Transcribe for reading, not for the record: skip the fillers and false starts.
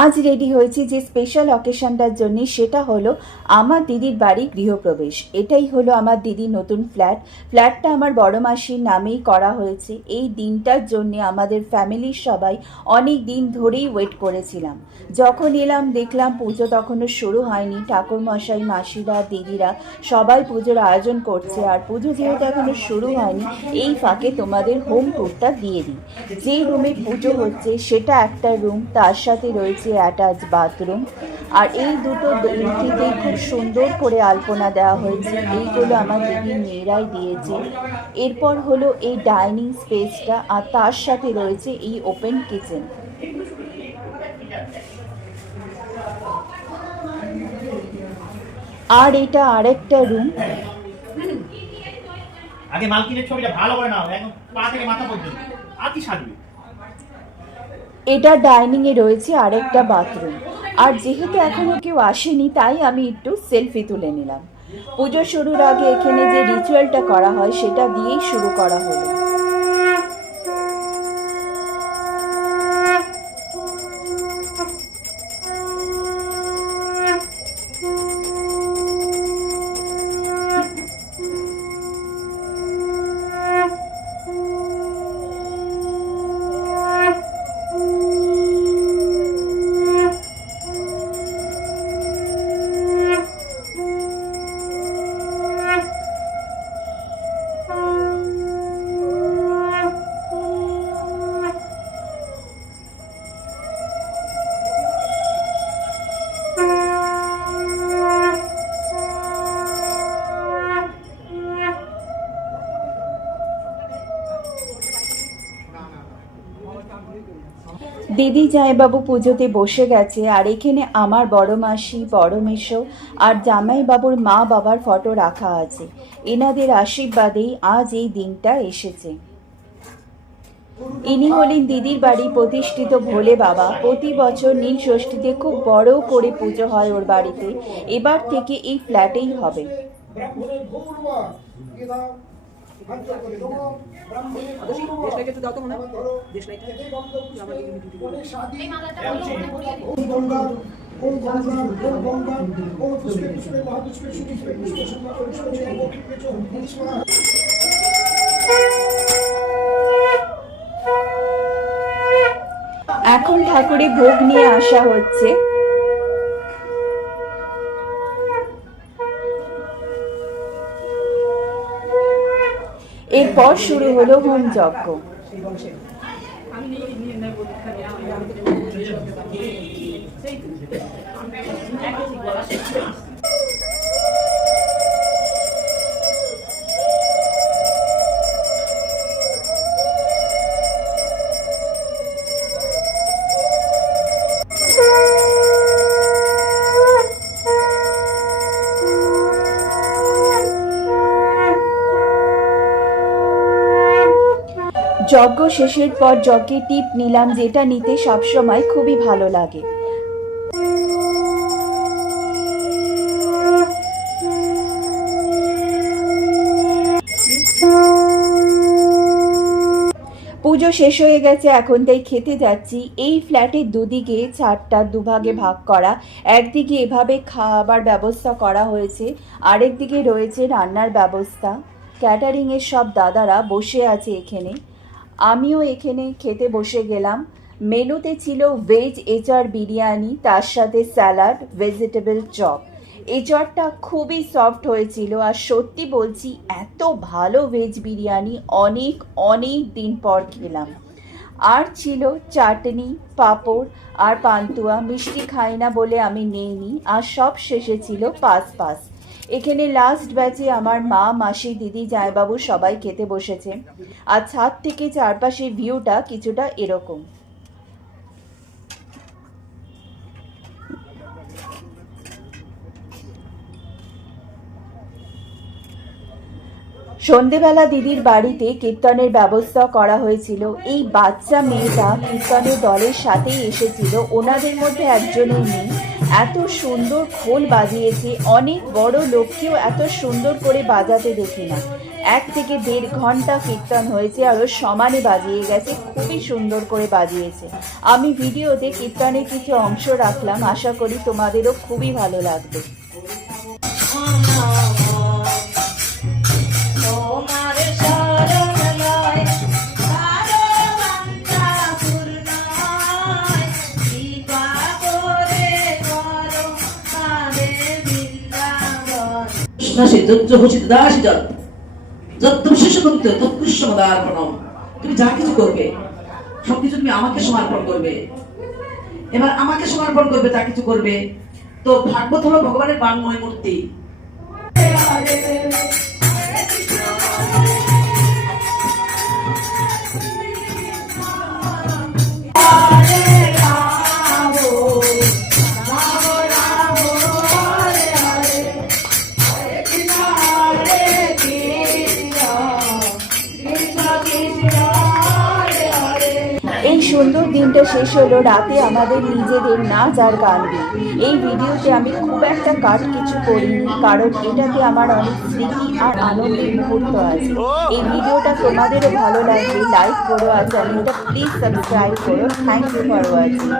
আজ রেডি হয়েছি যে স্পেশাল অকেশনটার জন্য, সেটা হলো আমার দিদির বাড়ি গৃহপ্রবেশ। এটাই হলো আমার দিদির নতুন ফ্ল্যাটটা আমার বড় মাসির নামেই করা হয়েছে। এই দিনটার জন্য আমাদের ফ্যামিলির সবাই অনেক দিন ধরেই ওয়েট করেছিলাম। যখন এলাম দেখলাম পুজো তখনও শুরু হয়নি, ঠাকুরমশাই, মাসিরা, দিদিরা সবাই পুজোর আয়োজন করছে। আর পুজো যেহেতু এখনো শুরু হয়নি, এই ফাঁকে তোমাদের হোম ট্যুরটা দিয়ে দিই। যেই রুমে পুজো হচ্ছে সেটা একটা রুম, তার সাথে রয়েছে অ্যাটাচ বাথরুম। আর এই দুটো এন্ট্রিতেই খুব সুন্দর করে আলপনা দেওয়া হয়েছে, এইগুলো আমার দিদির মেয়েরাই দিয়েছে। এরপর হলো এই ডাইনিং স্পেসটা, আর তার সাথে রয়েছে এই ওপেন কিচেন। আর এটা আরেকটা রুম। আগে মালকিনের ছবিটা ভালো করে নাও, একদম পা থেকে মাথা পর্যন্ত। আর কি সাজবে? এটা ডাইনিং এ রয়েছে আরেকটা বাথরুম। আর যেহেতু এখনো কেউ আসেনি, তাই আমি একটু সেলফি তুলে নিলাম। পুজো শুরুর আগে এখানে যে রিচুয়ালটা করা হয় সেটা দিয়েই শুরু করা হলো। দিদি জামাইবাবু পুজোতে বসে গেছে, আর এখানে আমার বড় মাসি, বড় মেসো আর জামাইবাবুর মা বাবার ফটো রাখা আছে। এনাদের আশীর্বাদেই আজ এই দিনটা এসেছে। ইনি হলেন দিদির বাড়ি প্রতিষ্ঠিত ভোলে বাবা। প্রতি বছর নীল ষষ্ঠীতে খুব বড় করে পুজো হয় ওর বাড়িতে। এবার থেকে এই ফ্ল্যাটেই হবে। এখন ঠাকুরে ভোগ নিয়ে আসা হচ্ছে। এরপর শুরু হলো হোম যজ্ঞ। যজ্ঞ শেষের পর যজ্ঞে টিপ নিলাম, যেটা নিতে সবসময় খুবই ভালো লাগে। পুজো শেষ হয়ে গেছে এখন, তাই খেতে যাচ্ছি। এই ফ্ল্যাটের দুদিকে ছাদটা দুভাগে ভাগ করা। একদিকে এভাবে খাবার ব্যবস্থা করা হয়েছে, আরেক দিকে রয়েছে রান্নার ব্যবস্থা। ক্যাটারিংয়ের সব দাদারা বসে আছে এখানে। আমিও এখানে খেতে বসে গেলাম। মেনুতে ছিল ভেজ এঁচড় বিরিয়ানি, তার সাথে স্যালাড, ভেজিটেবল চপ। এঁচড়টা খুবই সফট হয়েছিল, আর সত্যি বলছি এত ভালো ভেজ বিরিয়ানি অনেক অনেক দিন পর খেলাম। আর ছিল চাটনি, পাঁপড় আর পান্তুয়া। মিষ্টি খাই না বলে আমি নেইনি। আর সব শেষে ছিল পাস। এখানে লাস্ট ব্যাচে আমার মা, মাসি, দিদি, জামাইবাবু সবাই খেতে বসেছে। আর ছাদ থেকে চারপাশের ভিউটা কিছুটা এরকম। সন্ধেবেলা দিদির বাড়িতে কীর্তনের ব্যবস্থা করা হয়েছিল। এই বাচ্চা মেয়েটা কীর্তনের দলের সাথেই এসেছিল। ওনাদের মধ্যে একজনের মেয়ে এত সুন্দর খোল বাজিয়েছে, অনেক বড় লোককেও এত সুন্দর করে বাজাতে দেখি না। 1 থেকে 1.5 ঘন্টা কীর্তন হয়েছে, আরও সমানে বাজিয়ে গেছে, খুবই সুন্দর করে বাজিয়েছে। আমি ভিডিওতে কীর্তনের কিছু অংশ রাখলাম, আশা করি তোমাদেরও খুবই ভালো লাগবে। তুমি যা কিছু করবে সবকিছু তুমি আমাকে সমর্পণ করবে। এবার আমাকে সমর্পণ করবে, যা কিছু করবে। তো ভাগবত হলো ভগবানের বাংময় মূর্তি। এই সুন্দর দিনটা শেষ হলো রাতে আমাদের নিজেদের নাচ আর গান দিয়ে। এই ভিডিওতে আমি খুব একটা কাট কিছু করিনি, কারণ এটাতে আমার অনেক স্মৃতি আর আনন্দের মুহূর্ত আছে। এই ভিডিওটা তোমাদেরও ভালো লাগবে, লাইক করো আর চ্যানেলটা প্লিজ সাবস্ক্রাইব করো। Thank you for watching.